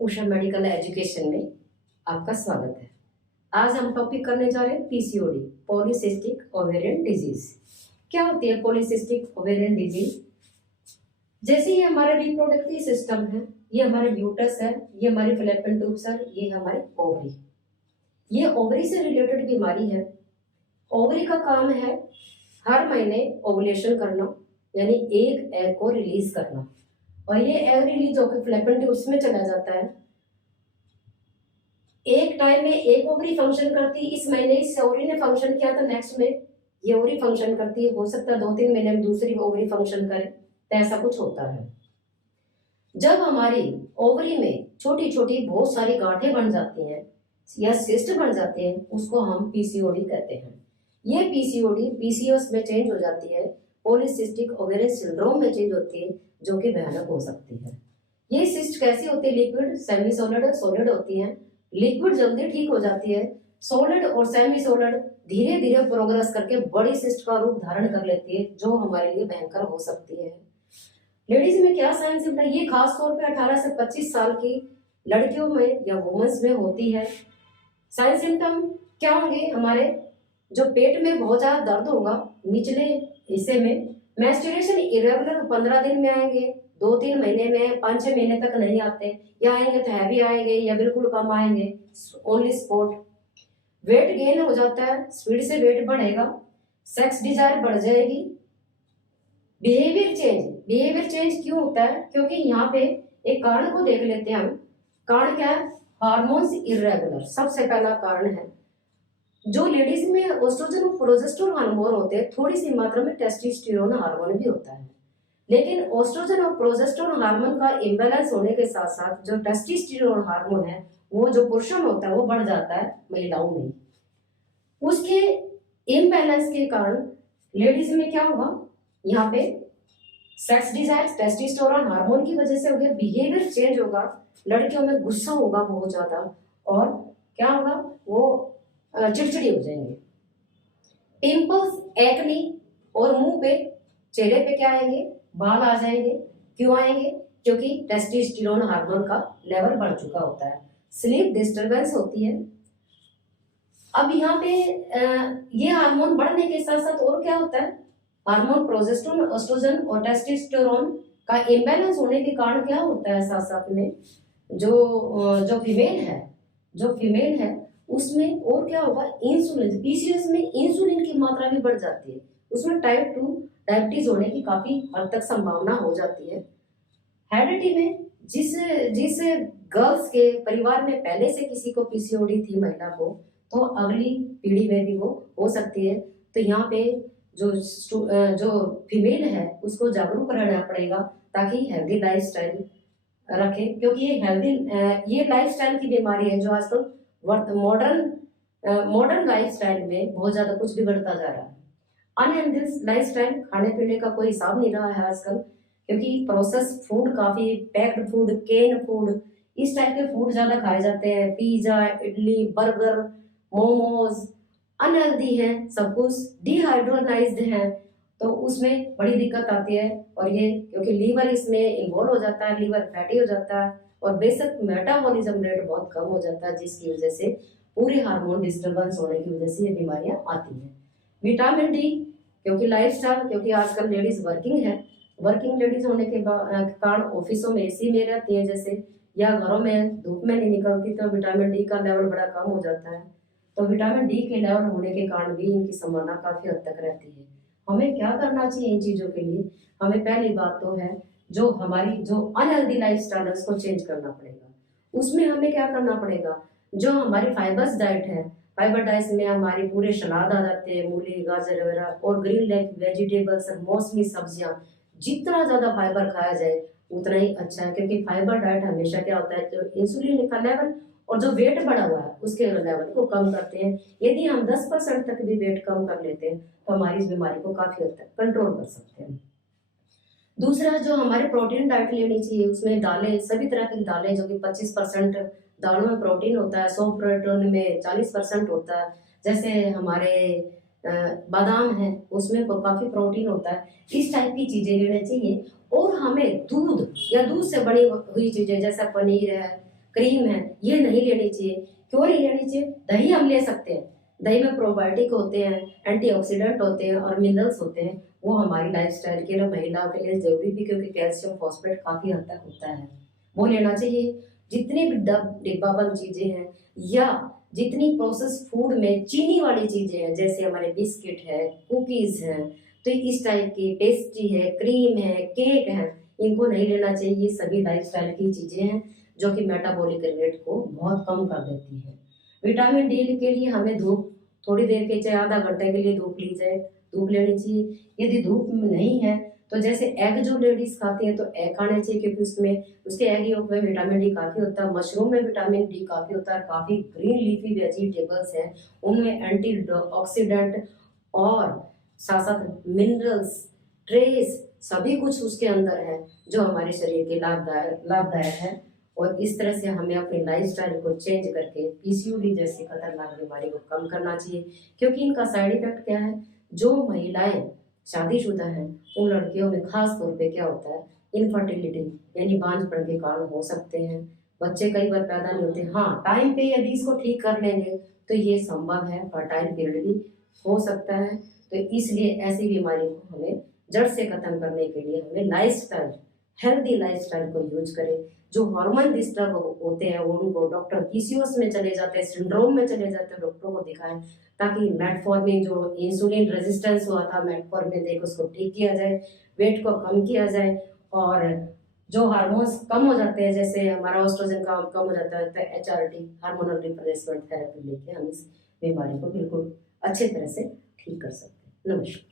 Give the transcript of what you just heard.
Usha medical education में आपका स्वागत है। आज हम टॉपिक करने जा रहे हैं पीसीओडी, पॉलीसिस्टिक ओवेरियन डिजीज। क्या होती है पॉलीसिस्टिक ओवेरियन डिजीज? जैसे ये हमारा रिप्रोडक्टिव सिस्टम है, ये हमारा यूटस है, ये हमारी फैलोपियन ट्यूब्स है, ये हमारी ओवरी। ये ओवरी से रिलेटेड बीमारी है। ओवरी का काम है हर महीने ओवुलेशन करना, यानी एक एग को रिलीज करना, और ये एग रिलीज होकर फैलोपियन ट्यूब्स में चला जाता है। एक टाइम में एक ओवरी फंक्शन करती, इस महीने इस ओवरी ने फंक्शन किया तो नेक्स्ट में ये ओवरी फंक्शन करती है। हो सकता है 2-3 महीने में दूसरी ओवरी फंक्शन करे, तो ऐसा कुछ होता है। जब हमारी ओवरी में छोटी छोटी बहुत सारी गांठें बन जाती हैं या सिस्ट बन जाते हैं, उसको हम पीसीओडी कहते हैं। ये पीसीओडी पीसीओएस में चेंज हो जाती है, पॉलीसिस्टिक ओवेरियन सिंड्रोम में चेंज होती है, जो कि भयानक हो सकती है। ये सिस्ट कैसी होती है? लिक्विड, सेमी सॉलिड और सॉलिड होती है। लिक्विड जल्दी ठीक हो जाती है, सॉलिड और सेमी सॉलिड धीरे धीरे प्रोग्रेस करके बड़ी सिस्ट का रूप धारण कर लेती है, जो हमारे लिए भयंकर हो सकती है। लेडीज में क्या साइन सिम्टम? ये खास तौर पे 18 से 25 साल की लड़कियों में या वुमेन्स में होती है। साइन सिम्टम क्या होंगे? हमारे जो पेट में बहुत ज्यादा दर्द होगा निचले हिस्से में, मेंस्ट्रुएशन इरेगुलर 15 दिन में आएंगे, 2-3 महीने में, 5-6 महीने तक नहीं आते, या आएंगे तो हैवी आएंगे या बिल्कुल कम आएंगे, ओनली स्पॉट। वेट गेन हो जाता है, स्पीड से वेट बढ़ेगा, सेक्स डिजायर बढ़ जाएगी। बिहेवियर चेंज क्यों होता है? क्योंकि यहाँ पे एक कारण को देख लेते हैं हम। कारण क्या है? हार्मोन्स इरेगुलर सबसे पहला कारण है। जो लेडीज में एस्ट्रोजन और प्रोजेस्टेरोन हार्मोन होते हैं, थोड़ी सी मात्रा में टेस्टोस्टेरोन हार्मोन भी होता है, लेकिन एस्ट्रोजन और प्रोजेस्टेरोन हार्मोन का इम्बैलेंस होने के साथ साथ जो टेस्टोस्टेरोन हार्मोन है, वो जो पुरुषों में होता है वो बढ़ जाता है महिलाओं में। उसके इम्बैलेंस के कारण लेडीज में क्या होगा? यहाँ पे सेक्स डिजायर टेस्टोस्टेरोन हार्मोन की वजह से हो गया, बिहेवियर चेंज होगा, लड़कियों में गुस्सा होगा बहुत ज्यादा, और क्या होगा? वो चिड़चिड़ी हो जाएंगे। पिंपल्स, एक्नी, और मुंह पे, चेहरे पे क्या आएंगे? बाल आ जाएंगे। क्यों आएंगे? क्योंकि टेस्टोस्टेरोन हार्मोन का लेवल बढ़ चुका होता है। स्लीप डिस्टरबेंस होती है। अब यहाँ पे ये हार्मोन बढ़ने के साथ साथ और क्या होता है? हार्मोन प्रोजेस्टेरोन, एस्ट्रोजन और टेस्टोस्टेरोन का इम्बैलेंस होने के कारण क्या होता है? साथ साथ में जो फीमेल है उसमें और क्या होगा? इंसुलिन, पीसीओएस में इंसुलिन की मात्रा भी बढ़ जाती है, उसमें टाइप 2 डायबिटीज होने की काफी हद तक संभावना हो जाती है। हेरिडिटी में जिस गर्ल्स के परिवार में पहले से किसी को पीसीओडी थी महिला को, तो अगली पीढ़ी में भी वो हो सकती है। तो यहाँ पे जो फीमेल है उसको जागरूक रहना पड़ेगा, ताकि हेल्दी लाइफस्टाइल रखे, क्योंकि ये लाइफस्टाइल की बीमारी है जो आजकल मॉडर्न लाइफस्टाइल में बहुत ज्यादा कुछ बिगड़ता जा रहा है। अनहेल्दी लाइफस्टाइल, खाने पीने का कोई हिसाब नहीं रहा है आजकल, क्योंकि प्रोसेस फूड, काफी पैक्ड फूड, केन फूड, इस टाइप के फूड ज्यादा खाए जाते हैं। Pizza, idli, burger, momos unhealthy है, सब कुछ डिहाइड्रोनाइज्ड है, तो उसमें बड़ी दिक्कत आती है। और ये क्योंकि लीवर इसमें इन्वॉल्व हो जाता है, लीवर फैटी हो जाता है, और बेसिक मेटाबॉलिज्म रेट बहुत कम हो जाता है, जिसकी वजह से पूरे हार्मोन डिस्टर्बेंस होने की वजह से ये बीमारियां आती हैं। विटामिन डी, क्योंकि लाइफस्टाइल, क्योंकि आजकल लेडीज वर्किंग लेडीज होने के कारण ऑफिसों में एसी में रहती है जैसे, या घरों में धूप में नहीं निकलती, तो विटामिन डी का लेवल बड़ा कम हो जाता है। तो विटामिन डी के लेवल होने के कारण भी इनकी संभावना काफी हद तक रहती है। हमें क्या करना चाहिए इन चीजों के लिए? हमें पहली बात तो है, जो हमारी जो अनहेल्दी लाइफस्टाइल है उसको चेंज करना पड़ेगा। उसमें हमें क्या करना पड़ेगा? जो हमारी फाइबर्स डाइट है, फाइबर डाइट में हमारी पूरे सलाद आ जाते हैं, मूली, गाजर वगैरह, और ग्रीन लीफ वेजिटेबल्स, मौसमी सब्जियां, जितना ज्यादा फाइबर खाया जाए उतना ही अच्छा है, क्योंकि फाइबर डाइट हमेशा क्या होता है, जो इंसुलिन का लेवल और जो वेट बढ़ा हुआ है उसके लेवल को कम करते हैं। यदि हम 10% तक भी वेट कम कर लेते हैं तो हमारी इस बीमारी को काफी हद तक कंट्रोल कर सकते हैं। दूसरा, जो हमारे प्रोटीन डाइट लेनी चाहिए, उसमें दालें, सभी तरह की दालें, जो कि 25% दालों में प्रोटीन होता है, 100 प्रोटीन में 40% होता है। जैसे हमारे बादाम है, उसमें काफी प्रोटीन होता है। इस टाइप की चीजें लेनी चाहिए। और हमें दूध या दूध से बनी हुई चीजें, जैसा पनीर है, क्रीम है, ये नहीं लेनी चाहिए। क्यों नहीं लेनी चाहिए? दही हम ले सकते हैं, दही में प्रोबायोटिक होते हैं, एंटीऑक्सीडेंट होते हैं और मिनरल्स होते हैं। वो हमारी लाइफस्टाइल के लिए, महिलाओं के लिए जरूरी भी, क्योंकि कैल्शियम फॉस्फेट काफी हद तक होता है, वो लेना चाहिए। जितनी भी डिब्बाबंद चीजें हैं या जितनी प्रोसेस फूड में चीनी वाली चीजें हैं, जैसे हमारे बिस्किट है, कुकीज है, तो इस टाइप की पेस्ट्री है, क्रीम है, केक है, इनको नहीं लेना चाहिए। ये सभी लाइफस्टाइल की चीजें हैं जो कि मेटाबॉलिक रेट को बहुत कम कर देती है। विटामिन डी के लिए हमें धूप, थोड़ी देर के चाहे आधा घंटे के लिए धूप ली जाए, धूप लेनी चाहिए। यदि धूप नहीं है तो जैसे एग जो लेडीज खाती है तो एग खाने चाहिए, क्योंकि उसमें उसके एग योग में विटामिन डी काफी होता है। मशरूम में विटामिन डी काफी होता है। काफी ग्रीन लीफी वेजिटेबल्स हैं, उनमें एंटी ऑक्सीडेंट और साथ साथ मिनरल्स, ट्रेस, सभी कुछ उसके अंदर है जो हमारे शरीर के लाभदायक है। और इस तरह से हमें अपनी लाइफस्टाइल को चेंज करके पीसीओडी जैसी खतरनाक बीमारी को कम करना चाहिए। क्योंकि इनका साइड इफेक्ट क्या है? जो महिलाएं शादीशुदा हैं उन लड़कियों में खास तौर पे क्या होता है? इनफर्टिलिटी, यानी बांझपन के कारण हो सकते हैं। बच्चे कई बार पैदा नहीं होते। हाँ, टाइम पे यदि इसको ठीक कर लेंगे तो ये संभव है, फर्टाइल पीरियड भी हो सकता है। तो इसलिए ऐसी बीमारी को हमें जड़ से खत्म करने के लिए हमें लाइफस्टाइल, हेल्दी लाइफस्टाइल को यूज करें। जो हार्मोन डिस्टर्ब होते हैं वो उनको डॉक्टर पीसीओएस में चले जाते हैं, सिंड्रोम में चले जाते हैं, डॉक्टरों को दिखाएं ताकि मेटफॉर्मिन, जो इंसुलिन रेजिस्टेंस हुआ था, मेटफॉर्मिन देकर उसको ठीक किया जाए, वेट को कम किया जाए। और जो हार्मोन्स कम हो जाते हैं, जैसे हमारा ऑस्ट्रोजन का कम हो जाता है, तो एचआरटी, हार्मोनल रिप्लेसमेंट थेरेपी लेके हम इस बीमारी को बिल्कुल अच्छे तरह से ठीक कर सकते हैं। नमस्कार।